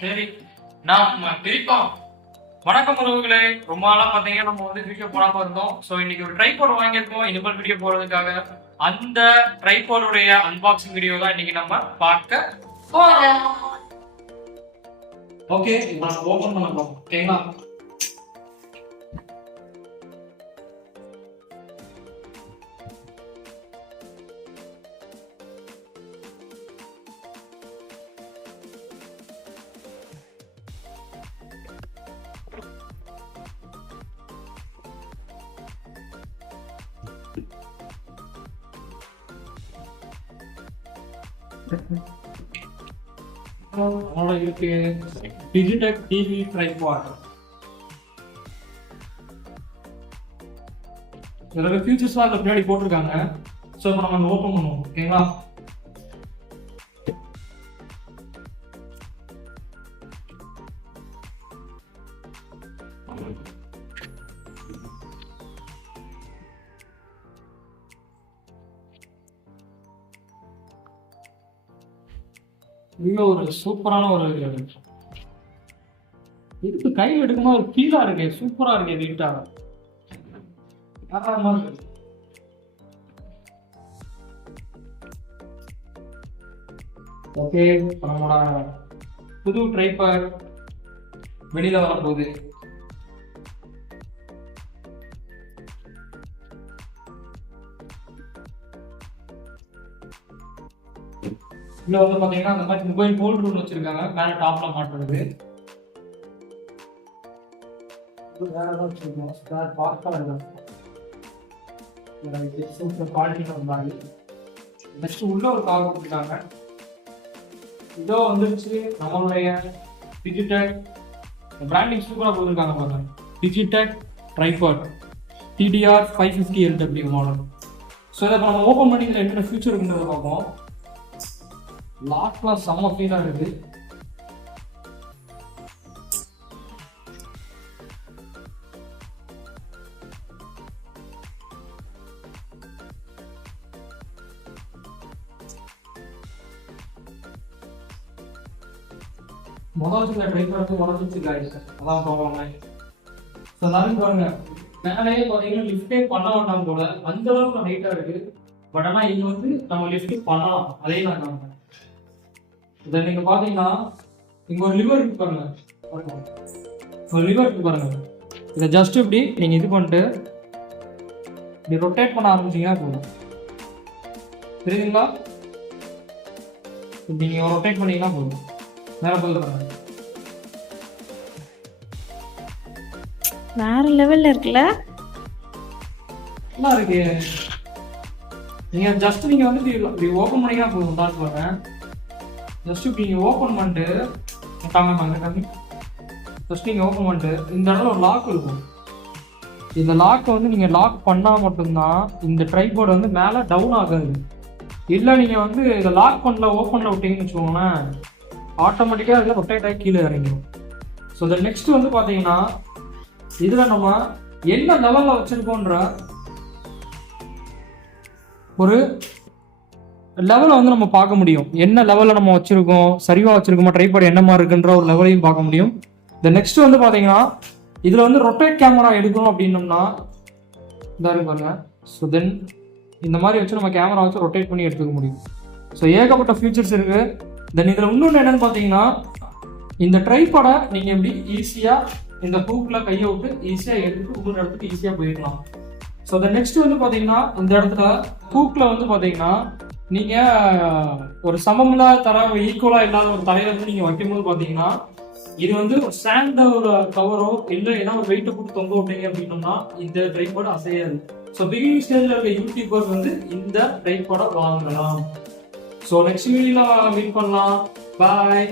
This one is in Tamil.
சரி நான் பிரிப்போம். வணக்கம் உறவுகளே, ரொம்ப நாளா பாத்தீங்கன்னா நம்ம வந்து வீடியோ போடாம இருந்தோம். சோ இன்னைக்கு ஒரு ட்ரைபாட் வாங்கியிருக்கோம் இனிமேல் வீடியோ போடுறதுக்காக. அந்த ட்ரைபாடுடைய அன்பாக்சிங் வீடியோ தான் இன்னைக்கு நம்ம பார்க்க போறோம். ஓகே, நான் ஓபன் பண்ண போறோம். ஓகேங்களா? இருக்கு டிஜிடெக் டிவி ட்ரைபாட். இதோட ஃபியூச்சர்ஸ்லாம் அதுல பின்னாடி போட்டிருக்காங்க. ஸோ இப்போ நம்ம ஓப்பன் பண்ணுவோம். ஓகேங்களா? இன்னும் ஒரு சூப்பரான ஒரு இது கையில் எடுக்கும்போது ஒரு ஃபீலா இருக்கு. சூப்பரா இருக்கு. வீட்டா ஓகே, நம்மளோட புது ட்ரைபாட் வெளியில வரப்போகுது. இதுல வந்து பாத்தீங்கன்னா அந்த மாதிரி மொபைல் ஹோல்டர் ஒன்று வச்சிருக்காங்க, மேல டாப்ல மாட்டுறது. வேற ஏதாவது வச்சிருக்கோம் சார், பார்க்கலாம். சூப்பர் குவாலிட்டி வந்தாங்க. நெக்ஸ்ட் உள்ள ஒரு கவர் கொடுத்துருக்காங்க. இதோ வந்துருச்சு நம்மளுடைய டிஜிடெக் பிராண்டிங். சூப்பரா கொடுத்துருக்காங்க பாருங்க. Digitek tripod TDR 550 LW model. So இதை நம்ம ஓப்பன் பண்ணி இதில் என்னென்ன ஃபியூச்சர் இருக்குன்றதை பார்ப்போம். லாக்லாம் செம்ம ஃபீலா இருக்கு. முதல் ட்ரைபாட் உடஞ்சிச்சு காய்ஸ், அதான் ப்ராப்ளம். ஸோ எல்லாரும் பாருங்க, மேலேயே பார்த்தீங்கன்னா லிஃப்டே பண்ண வேண்டாம் போல, அந்த அளவுக்கு ஹைட்டா இருக்கு. பட் ஆனால் இங்க வந்து நம்ம லிஃப்ட் பண்ணலாம். அதே நான் காமிப்பேன். இதை நீங்க பாத்தீங்கன்னா இங்க ஒரு லிவர் இருக்கு பாருங்க. ஒரு லிவர் இருக்கு பாருங்க. இதை ஜஸ்ட் இப்படி நீங்க இது பண்ணிட்டு இப்படி ரொட்டேட் பண்ண ஆரம்பிச்சீங்கன்னா போதும். தெரியுதுங்களா? இப்படி நீங்க ரொட்டேட் பண்ணீங்கன்னா போதும். வேற பாருங்க, வேற லெவல்ல இருக்குல்ல. நல்லா இருக்கு. நீங்க ஜஸ்ட் நீங்க வந்து இப்படி ஓபன் பண்ணீங்கன்னா போதும். தான் சொல்றேன். ஜஸ்ட் இப்படி நீங்கள் ஓப்பன் பண்ணிட்டு காமி ஜஸ்ட் நீங்கள் ஓப்பன் பண்ணிட்டு இந்த இடத்துல ஒரு லாக் இருக்கும். இந்த லாக்கை வந்து நீங்கள் லாக் பண்ணால் மட்டும்தான் இந்த ட்ரைபாட் வந்து மேலே டவுன் ஆகாது. இல்லை நீங்கள் வந்து இதை லாக் பண்ணல ஓப்பனில் விட்டீங்கன்னு வச்சுக்கோங்களேன், ஆட்டோமேட்டிக்காக இதில் ரொட்டேட் ஆகி கீழே இறங்கிடும். ஸோ இதை நெக்ஸ்ட் வந்து பார்த்தீங்கன்னா இதில் நம்ம என்ன லெவலில் வச்சுருக்கோன்ற ஒரு லெவலை வந்து நம்ம பார்க்க முடியும். என்ன லெவலில் நம்ம வச்சிருக்கோம், சரிவா வச்சிருக்கோமா, ட்ரைபாட் என்ன மாதிரி இருக்குன்ற ஒரு லெவலையும் பார்க்க முடியும். இந்த நெக்ஸ்ட் வந்து பார்த்தீங்கன்னா இதில் வந்து ரொட்டேட் கேமரா எடுக்கணும் அப்படின்னோம்னா இந்த பாருங்க. ஸோ தென் இந்த மாதிரி வச்சு நம்ம கேமரா வச்சு ரொட்டேட் பண்ணி எடுத்துக்க முடியும். ஸோ ஏகப்பட்ட ஃபீச்சர்ஸ் இருக்கு. தென் இதில் இன்னொன்று என்னன்னு பார்த்தீங்கன்னா இந்த ட்ரைபாடை நீங்கள் எப்படி ஈஸியாக இந்த ஹூக்கில் கையை விட்டு ஈஸியாக எடுத்துட்டு இன்னொரு இடத்துக்கு ஈஸியாக போயிடலாம். ஸோ த நெக்ஸ்ட் வந்து பார்த்தீங்கன்னா இந்த இடத்துல ஹூக்கில் வந்து பார்த்தீங்கன்னா நீங்க ஒரு சமமில்லா தர ஈக்குவலா இல்லாத ஒரு தரையில வந்து நீங்க வைக்கும்போது பாத்தீங்கன்னா இது வந்து ஒரு ஸ்டாண்டோட கவரோ இல்ல ஏதாவது ஒரு வெயிட் போட்டு தொங்க விட்டீங்க அப்படின்னோம்னா இந்த ட்ரைபாட் அசையாது. ஸோ பிகினிங் ஸ்டேஜ்ல இருக்க யூடியூபர்ஸ் வந்து இந்த ட்ரைபாட வாங்கலாம். ஸோ நெக்ஸ்ட் வீடியோல மீட் பண்ணலாம். பாய்.